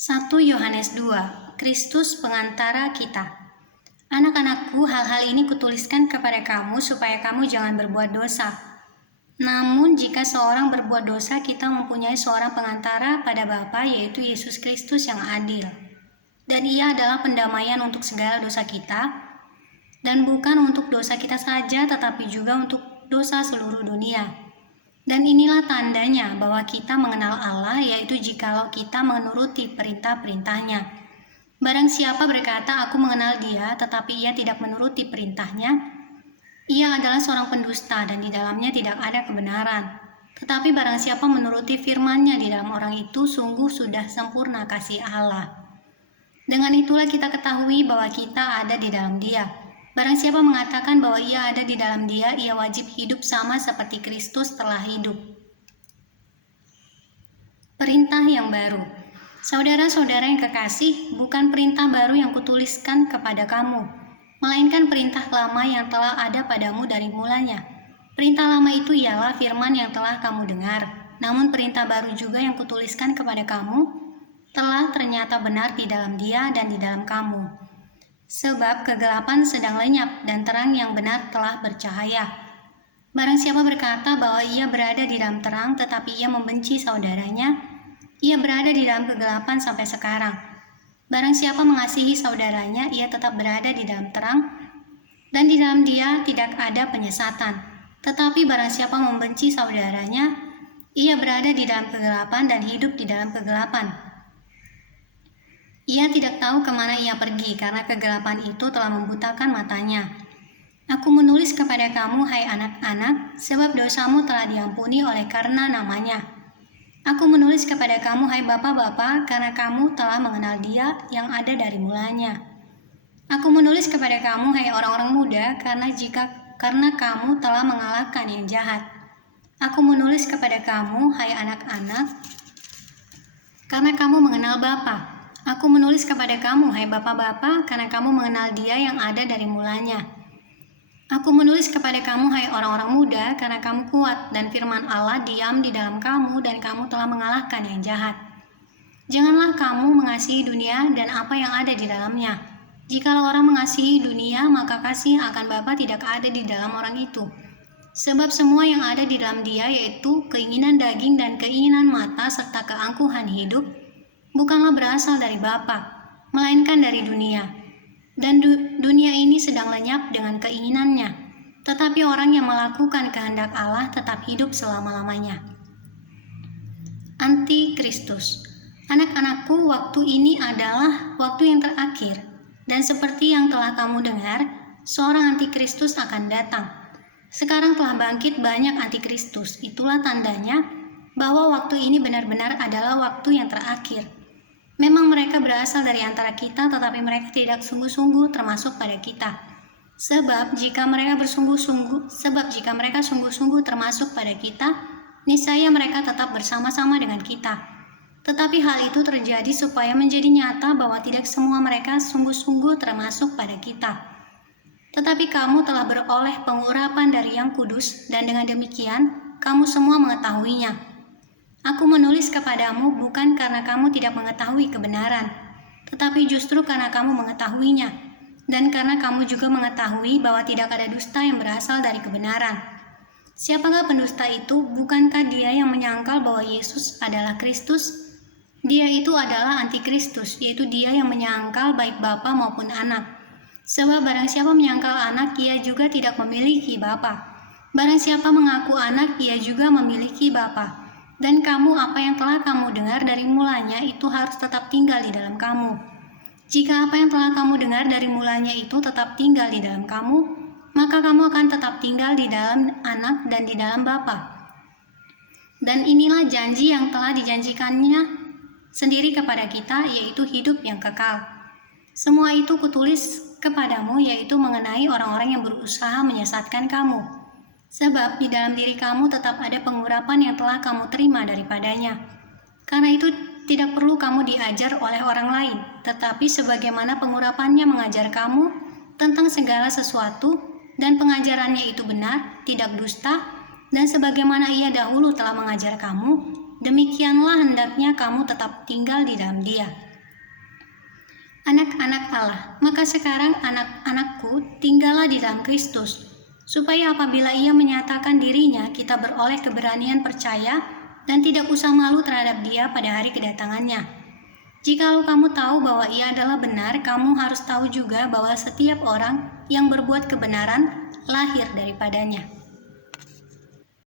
1 Yohanes 2, Kristus pengantara kita. Anak-anakku, hal-hal ini kutuliskan kepada kamu supaya kamu jangan berbuat dosa. Namun jika seorang berbuat dosa, kita mempunyai seorang pengantara pada Bapa, yaitu Yesus Kristus yang adil. Dan ia adalah pendamaian untuk segala dosa kita, dan bukan untuk dosa kita saja, tetapi juga untuk dosa seluruh dunia. Dan inilah tandanya bahwa kita mengenal Allah, yaitu jikalau kita menuruti perintah-perintahnya. Barang siapa berkata, aku mengenal dia, tetapi ia tidak menuruti perintahnya, ia adalah seorang pendusta dan di dalamnya tidak ada kebenaran. Tetapi barang siapa menuruti firman-Nya di dalam orang itu, sungguh sudah sempurna kasih Allah. Dengan itulah kita ketahui bahwa kita ada di dalam Dia. Barang siapa mengatakan bahwa ia ada di dalam Dia, ia wajib hidup sama seperti Kristus telah hidup. Perintah yang baru. Saudara-saudara yang kekasih, bukan perintah baru yang kutuliskan kepada kamu, melainkan perintah lama yang telah ada padamu dari mulanya. Perintah lama itu ialah firman yang telah kamu dengar. Namun perintah baru juga yang kutuliskan kepada kamu telah ternyata benar di dalam Dia dan di dalam kamu. Sebab kegelapan sedang lenyap dan terang yang benar telah bercahaya. Barang siapa berkata bahwa ia berada di dalam terang tetapi ia membenci saudaranya, ia berada di dalam kegelapan sampai sekarang. Barang siapa mengasihi saudaranya, ia tetap berada di dalam terang, dan di dalam dia tidak ada penyesatan. Tetapi barang siapa membenci saudaranya, ia berada di dalam kegelapan dan hidup di dalam kegelapan. Ia tidak tahu kemana ia pergi, karena kegelapan itu telah membutakan matanya. Aku menulis kepada kamu, hai anak-anak, sebab dosamu telah diampuni oleh karena namanya. Aku menulis kepada kamu, hai bapak-bapak, karena kamu telah mengenal Dia yang ada dari mulanya. Aku menulis kepada kamu, hai orang-orang muda, karena kamu telah mengalahkan yang jahat. Aku menulis kepada kamu, hai anak-anak, karena kamu mengenal Bapa. Aku menulis kepada kamu, hai bapak-bapak, karena kamu mengenal Dia yang ada dari mulanya. Aku menulis kepada kamu, hai orang-orang muda, karena kamu kuat, dan firman Allah diam di dalam kamu, dan kamu telah mengalahkan yang jahat. Janganlah kamu mengasihi dunia dan apa yang ada di dalamnya. Jikalau orang mengasihi dunia, maka kasih akan Bapa tidak ada di dalam orang itu. Sebab semua yang ada di dalam dia, yaitu keinginan daging dan keinginan mata, serta keangkuhan hidup, bukanlah berasal dari Bapa, melainkan dari dunia. Dan dunia ini sedang lenyap dengan keinginannya, tetapi orang yang melakukan kehendak Allah tetap hidup selama-lamanya. Antikristus. Anak-anakku, waktu ini adalah waktu yang terakhir, dan seperti yang telah kamu dengar, seorang antikristus akan datang. Sekarang telah bangkit banyak antikristus, itulah tandanya bahwa waktu ini benar-benar adalah waktu yang terakhir. Memang mereka berasal dari antara kita, tetapi mereka tidak sungguh-sungguh termasuk pada kita. Sebab jika mereka sungguh-sungguh termasuk pada kita, niscaya mereka tetap bersama-sama dengan kita. Tetapi hal itu terjadi supaya menjadi nyata bahwa tidak semua mereka sungguh-sungguh termasuk pada kita. Tetapi kamu telah beroleh pengurapan dari Yang Kudus, dan dengan demikian kamu semua mengetahuinya. Aku menulis kepadamu bukan karena kamu tidak mengetahui kebenaran, tetapi justru karena kamu mengetahuinya, dan karena kamu juga mengetahui bahwa tidak ada dusta yang berasal dari kebenaran. Siapakah pendusta itu? Bukankah dia yang menyangkal bahwa Yesus adalah Kristus? Dia itu adalah antikristus, yaitu dia yang menyangkal baik Bapa maupun Anak. Sebab barang siapa menyangkal Anak, ia juga tidak memiliki Bapa. Barang siapa mengaku Anak, ia juga memiliki Bapa. Dan kamu, apa yang telah kamu dengar dari mulanya itu harus tetap tinggal di dalam kamu. Jika apa yang telah kamu dengar dari mulanya itu tetap tinggal di dalam kamu, maka kamu akan tetap tinggal di dalam Anak dan di dalam Bapa. Dan inilah janji yang telah dijanjikannya sendiri kepada kita, yaitu hidup yang kekal. Semua itu kutulis kepadamu, yaitu mengenai orang-orang yang berusaha menyesatkan kamu. Sebab di dalam diri kamu tetap ada pengurapan yang telah kamu terima daripadanya. Karena itu tidak perlu kamu diajar oleh orang lain, tetapi sebagaimana pengurapannya mengajar kamu tentang segala sesuatu, dan pengajarannya itu benar, tidak dusta, dan sebagaimana ia dahulu telah mengajar kamu, demikianlah hendaknya kamu tetap tinggal di dalam Dia. Anak-anak Allah, maka sekarang anak-anakku tinggallah di dalam Kristus, supaya apabila Ia menyatakan dirinya, kita beroleh keberanian percaya dan tidak usah malu terhadap Dia pada hari kedatangannya. Jikalau kamu tahu bahwa Ia adalah benar, kamu harus tahu juga bahwa setiap orang yang berbuat kebenaran lahir daripadanya.